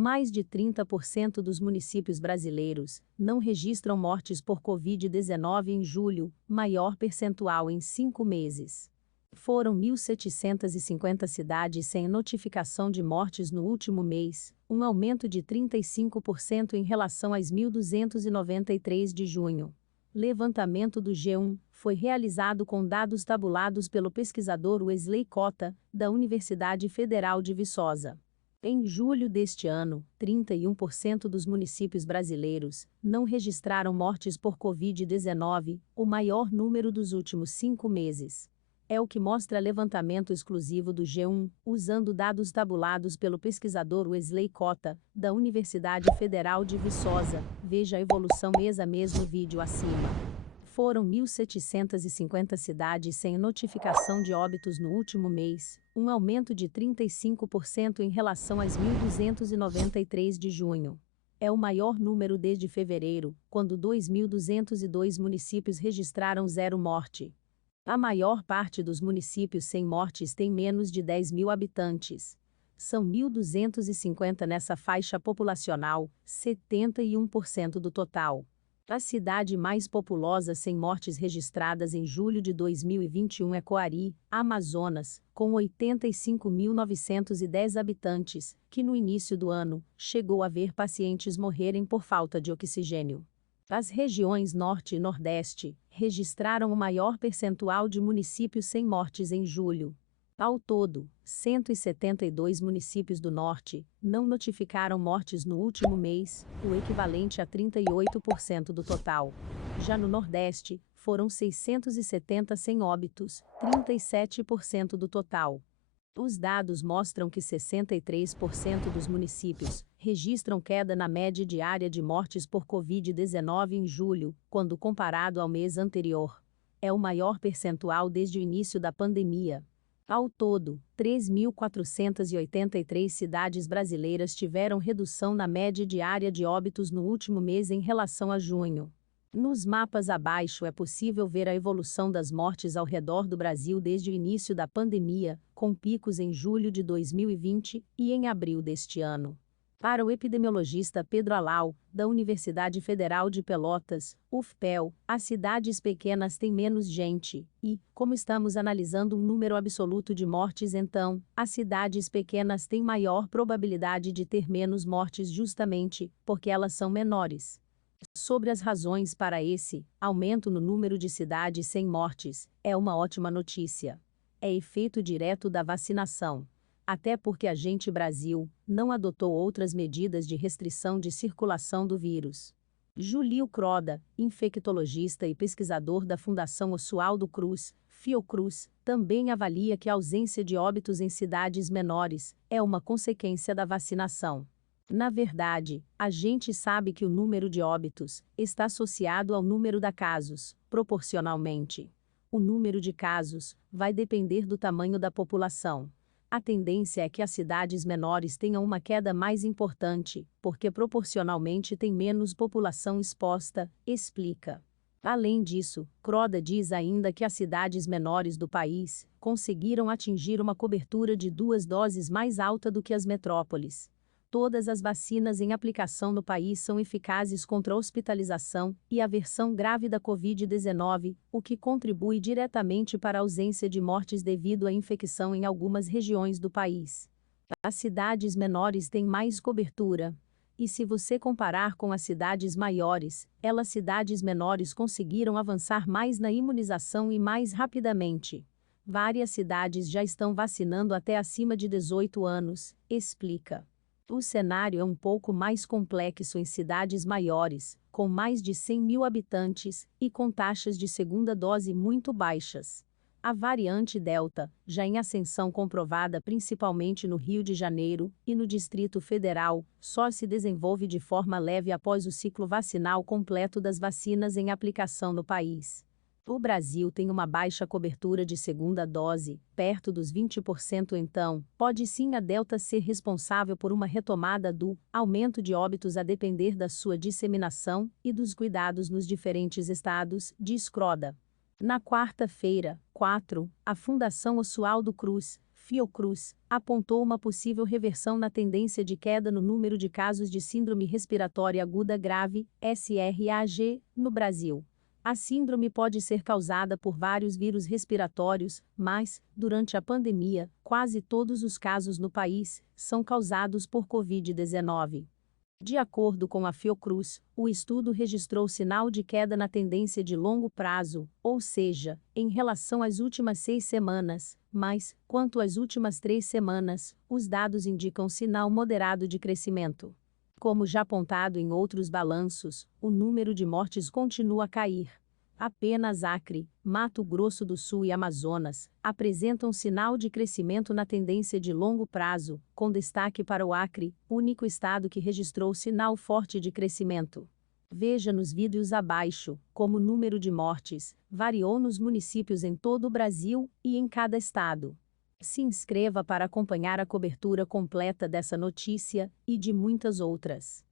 Mais de 30% dos municípios brasileiros não registram mortes por Covid-19 em julho, maior percentual em 5 meses. Foram 1.750 cidades sem notificação de mortes no último mês, um aumento de 35% em relação às 1.293 de junho. Levantamento do G1 foi realizado com dados tabulados pelo pesquisador Wesley Cota, da Universidade Federal de Viçosa. Em julho deste ano, 31% dos municípios brasileiros não registraram mortes por Covid-19, o maior número dos últimos 5 meses. É o que mostra levantamento exclusivo do G1, usando dados tabulados pelo pesquisador Wesley Cota, da Universidade Federal de Viçosa. Veja a evolução mês a mês no vídeo acima. Foram 1.750 cidades sem notificação de óbitos no último mês, um aumento de 35% em relação às 1.293 de junho. É o maior número desde fevereiro, quando 2.202 municípios registraram 0 morte. A maior parte dos municípios sem mortes tem menos de 10 mil habitantes. São 1.250 nessa faixa populacional, 71% do total. A cidade mais populosa sem mortes registradas em julho de 2021 é Coari, Amazonas, com 85.910 habitantes, que no início do ano, chegou a ver pacientes morrerem por falta de oxigênio. As regiões Norte e Nordeste registraram o maior percentual de municípios sem mortes em julho. Ao todo, 172 municípios do Norte não notificaram mortes no último mês, o equivalente a 38% do total. Já no Nordeste, foram 670 sem óbitos, 37% do total. Os dados mostram que 63% dos municípios registram queda na média diária de mortes por Covid-19 em julho, quando comparado ao mês anterior. É o maior percentual desde o início da pandemia. Ao todo, 3.483 cidades brasileiras tiveram redução na média diária de óbitos no último mês em relação a junho. Nos mapas abaixo é possível ver a evolução das mortes ao redor do Brasil desde o início da pandemia, com picos em julho de 2020 e em abril deste ano. Para o epidemiologista Pedro Alau, da Universidade Federal de Pelotas, UFPEL, as cidades pequenas têm menos gente e, como estamos analisando um número absoluto de mortes então, as cidades pequenas têm maior probabilidade de ter menos mortes justamente porque elas são menores. Sobre as razões para esse aumento no número de cidades sem mortes, é uma ótima notícia. É efeito direto da vacinação. Até porque a gente Brasil não adotou outras medidas de restrição de circulação do vírus. Julio Croda, infectologista e pesquisador da Fundação Oswaldo Cruz, Fiocruz, também avalia que a ausência de óbitos em cidades menores é uma consequência da vacinação. Na verdade, a gente sabe que o número de óbitos está associado ao número de casos, proporcionalmente. O número de casos vai depender do tamanho da população. A tendência é que as cidades menores tenham uma queda mais importante, porque proporcionalmente tem menos população exposta, explica. Além disso, Croda diz ainda que as cidades menores do país conseguiram atingir uma cobertura de 2 doses mais alta do que as metrópoles. Todas as vacinas em aplicação no país são eficazes contra a hospitalização e a versão grave da Covid-19, o que contribui diretamente para a ausência de mortes devido à infecção em algumas regiões do país. As cidades menores têm mais cobertura. E se você comparar com as cidades maiores, elas cidades menores conseguiram avançar mais na imunização e mais rapidamente. Várias cidades já estão vacinando até acima de 18 anos, explica. O cenário é um pouco mais complexo em cidades maiores, com mais de 100 mil habitantes, e com taxas de segunda dose muito baixas. A variante Delta, já em ascensão comprovada principalmente no Rio de Janeiro e no Distrito Federal, só se desenvolve de forma leve após o ciclo vacinal completo das vacinas em aplicação no país. O Brasil tem uma baixa cobertura de segunda dose, perto dos 20%, então, pode sim a Delta ser responsável por uma retomada do aumento de óbitos a depender da sua disseminação e dos cuidados nos diferentes estados, diz Croda. Na quarta-feira, 4, a Fundação Oswaldo Cruz, Fiocruz apontou uma possível reversão na tendência de queda no número de casos de síndrome respiratória aguda grave, SRAG, no Brasil. A síndrome pode ser causada por vários vírus respiratórios, mas, durante a pandemia, quase todos os casos no país são causados por Covid-19. De acordo com a Fiocruz, o estudo registrou sinal de queda na tendência de longo prazo, ou seja, em relação às últimas 6 semanas, mas, quanto às últimas 3 semanas, os dados indicam sinal moderado de crescimento. Como já apontado em outros balanços, o número de mortes continua a cair. Apenas Acre, Mato Grosso do Sul e Amazonas apresentam sinal de crescimento na tendência de longo prazo, com destaque para o Acre, único estado que registrou sinal forte de crescimento. Veja nos vídeos abaixo como o número de mortes variou nos municípios em todo o Brasil e em cada estado. Se inscreva para acompanhar a cobertura completa dessa notícia e de muitas outras.